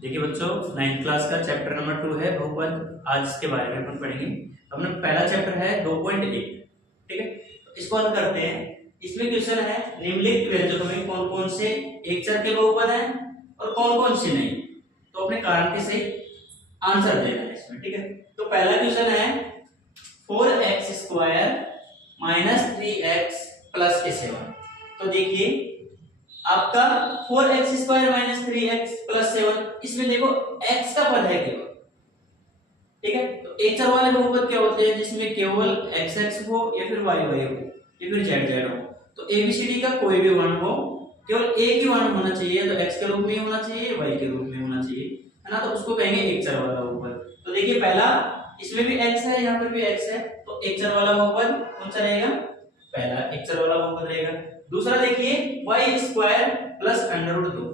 देखिए बच्चों, 9th class का चैप्टर नंबर 2 है बहुपद। आज इसके बारे में अपन पढ़ेंगे। अपना पहला चैप्टर है 2.1। ठीक है, तो इसको हल करते हैं। इसमें क्वेश्चन है निम्नलिखित व्यंजकों में कौन कौन से एक चर के बहुपद हैं और कौन कौन से नहीं। तो अपने कारण के सही आंसर देना है इसमें। ठीक है, तो पहला क्वेश्चन है 4x² - 3x + 7। तो देखिए आपका 4x² - 3x + 7, इसमें देखो x का पद है केवल। ठीक है, तो एक चर वाले बहुपद क्या होते हैं जिसमें केवल x हो या फिर y हो या फिर z हो। तो ABCD का कोई भी वर्ण हो, केवल एक ही वर्ण होना चाहिए। तो x के रूप में होना चाहिए, y के रूप में होना चाहिए, है ना। तो उसको कहेंगे एक चर वाला बहुपद। तो देखिए पहला, इसमें भी x है, यहाँ पर भी x है, तो एक चर वाला बहुपद कौन सा रहेगा? पहला एक चर वाला बहुपद रहेगा। दूसरा देखिए y² + √2।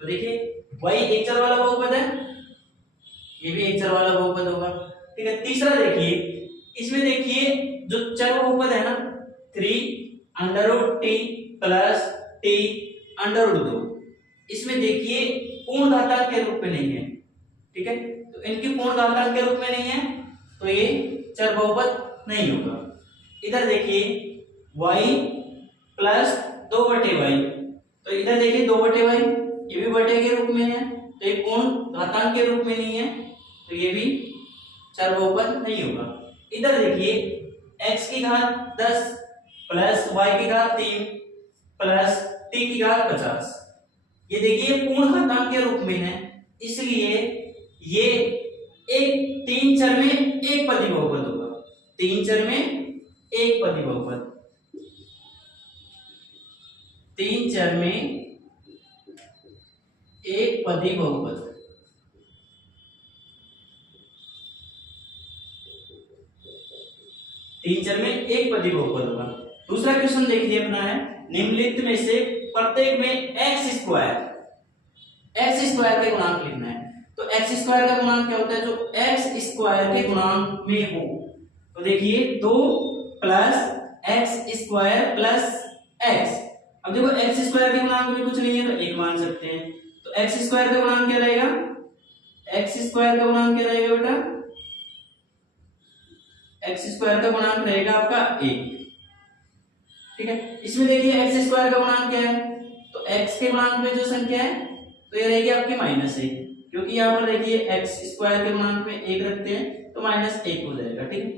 तो देखिए y एक चर वाला बहुपद है, ये भी एक चर वाला बहुपद होगा। ठीक है, तीसरा देखिए, इसमें देखिए जो चर बहुपद है ना 3√t + t √2, इसमें देखिए पूर्ण घातांक के रूप में नहीं है। ठीक है, तो इनकी पूर्ण घातांक के रूप में नहीं है, तो ये चर बहुपद नहीं होगा। इधर देखिए y + 2/y, तो इधर देखिए 2/y, ये भी बटे के रूप में है, तो ये पूर्ण घातांक के रूप में नहीं है, तो ये भी चर बहुपद नहीं होगा। इधर देखिए x की घात 10 + y की घात 3 + t की घात 50, ये देखिए पूर्ण घातांक के रूप में है, इसलिए ये एक तीन चर में एक पदी बहुपद होगा। तीन चर में एक पदी बहुपद, तीन चर में एक पदी बहुपद। तीन चर में एक पदी बहुपद होगा। दूसरा क्वेश्चन देखिए अपना है निम्नलिखित में से प्रत्येक में x² के गुणांक लिखना है। तो x² का गुणांक क्या होता है? जो x² के गुणांक में हो। तो देखिए 2 + x² + x। अब देखो x² के गुणांक में कुछ नहीं है तो 1 मान सकते हैं। तो x² का गुणांक क्या रहेगा? x² का गुणांक क्या रहेगा बेटा? x² का गुणांक रहेगा आपका 1। ठीक है, इसमें देखिए x² का गुणांक क्या है? तो x के गुणांक में जो संख्या है तो ये रहेगी आपकी -1, क्योंकि यहाँ पर देखिए x² के गुणांक में 1 रखते हैं तो -1 हो जाएगा। ठीक है,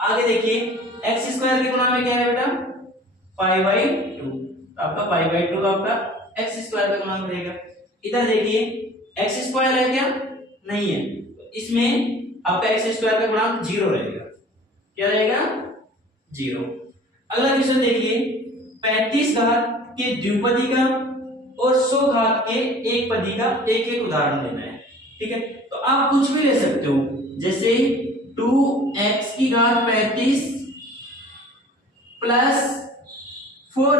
आगे देखिए x² के गुणांक में क्या है बेटा? π/2, तो आपका π/2 आपका x² का गुणांक रहेगा। इधर देखिए x² है क्या? नहीं है, तो इसमें आपका x² का गुणांक 0 रहेगा। क्या रहेगा? 0। अगला क्वेश्चन देखिए 35 घात के द्विपदी का और 100 घात के एक पदी का एक एक उदाहरण देना है। ठीक है, तो आप कुछ भी ले सकते हो, जैसे 2x की घात 35 + 4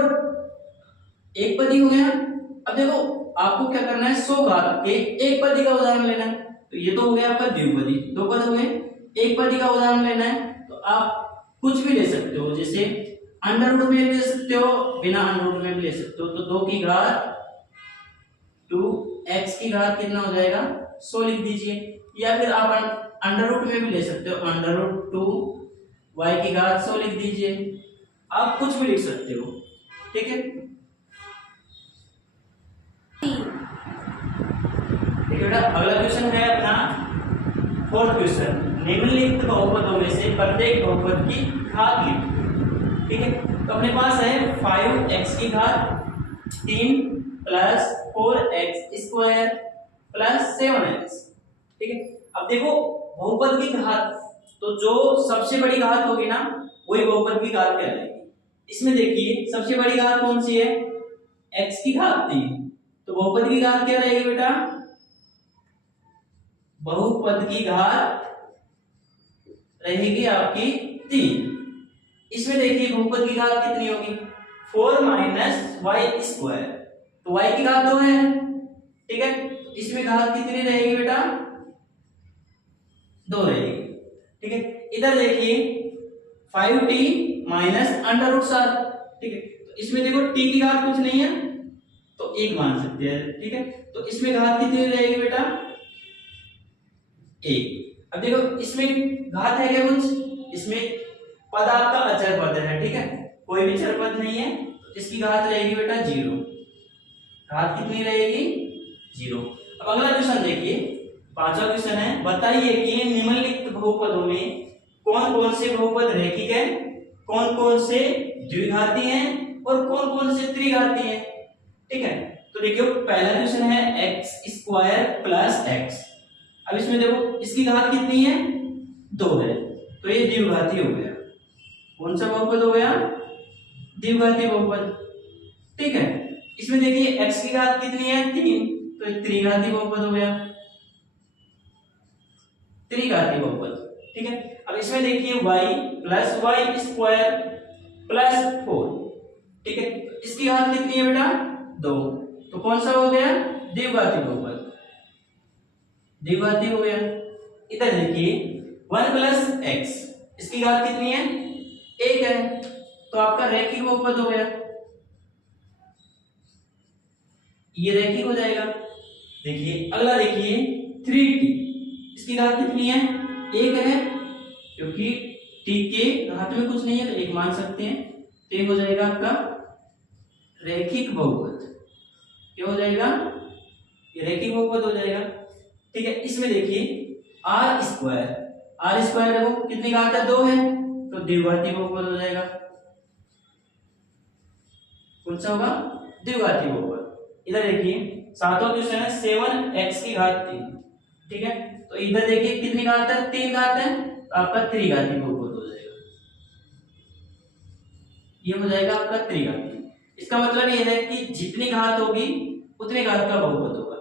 एक पदी हो गया। अब देखो आपको क्या करना है, 100 घात के एक पदी का उदाहरण लेना है। तो ये तो हो गया आपका द्विपदी, दो पद हो गए। एक पदी का उदाहरण लेना है तो आप कुछ भी ले सकते हो, जैसे √2 में भी ले सकते हो, बिना √2 में भी ले सकते हो। तो 2 की घात 2x की घात कितना हो जाएगा? 100 लिख दीजिए, या फिर आप √2 में भी ले सकते हो, √2y की घात 100 लिख दीजिए। आप कुछ भी लिख सकते हो। ठीक है, बेटा अगला क्वेश्चन है अपना 4th क्वेश्चन, निम्नलिखित बहुपदों में से प्रत्येक बहुपद की घात लिखो। ठीक है, तो अपने पास है 5x की घात 3 + 4x² + 7x। ठीक है, अब देखो बहुपद की घात, तो जो सबसे बड़ी घात होगी ना वही बहुपद की घात कहलाएगी। इसमें देखिए सबसे बड़ी घात कौन सी है? x की घात 3, तो बहुपद की घात क्या रहेगी बेटा? बहुपद की घात रहेगी आपकी 3। इसमें देखिए बहुपद की घात कितनी होगी? 4 - y², तो y की घात 2 है। ठीक है, तो इसमें घात कितनी रहेगी बेटा? 2 रहेगी। ठीक है, इधर देखिए 5t - √7। ठीक है, तो इसमें देखो t की घात कुछ नहीं है तो 1 मान सकते हैं। ठीक है, तो इसमें घात कितनी रहेगी बेटा? 1। अब देखो इसमें घात है क्या कुछ, इसमें पद आपका अचर पद है, ठीक है, कोई भी चर पद नहीं है, तो इसकी घात रहेगी बेटा 0। घात कितनी रहेगी 0। अब अगला क्वेश्चन देखिए, पांचवा क्वेश्चन है, बताइए कि निम्नलिखित बहुपदों में कौन कौन से बहुपद रैखिक है, कौन कौन से द्विघाती हैं और कौन कौन से त्रिघाती हैं। ठीक है, तो देखियो पहला क्वेश्चन है एक्स स्क्वायर प्लस एक्स। अब इसमें देखो इसकी घात कितनी है 2 है, तो ये द्विघाती हो गया। कौन सा बहुपद हो गया, द्विघाती बहुपद। ठीक है, इसमें देखिए x की घात कितनी है 3, तो एक त्रिघाती बहुपद हो गया, त्रिघाती बहुपद। ठीक है, अब इसमें देखिए y plus Y square plus 4। ठीक है, इसकी घात कितनी है बेटा 2, तो कौन सा हो गया द्विघाती बहुपद, द्विघाती हो गया। इधर देखिए 1 प्लस एक्स, इसकी घात कितनी है 1 है, तो आपका रैखिक बहुपद हो गया, ये रैखिक हो जाएगा। देखिए अगला देखिए 3t, इसकी घात कितनी है 1 है, क्योंकि t के घात में कुछ नहीं है तो 1 मान सकते हैं, तो ये हो जाएगा आपका रैखिक बहुपद। क्या हो जाएगा, ये रैखिक बहुपद हो जाएगा। ठीक है, इसमें देखिए आर स्क्वायर देखो कितनी घात है 2 है, तो द्विघाती बहुपद हो जाएगा। कौन सा होगा द्विघाती बहुपद। इधर देखिए सातवां क्वेश्चन है 7x की घात 3। ठीक है, तो इधर देखिए कितनी घात है 3 घात है, तो आपका त्रिघाती बहुपद हो जाएगा, ये हो जाएगा आपका त्रिघाती। इसका मतलब ये है कि जितनी घात होगी उतने घात का बहुपद होगा।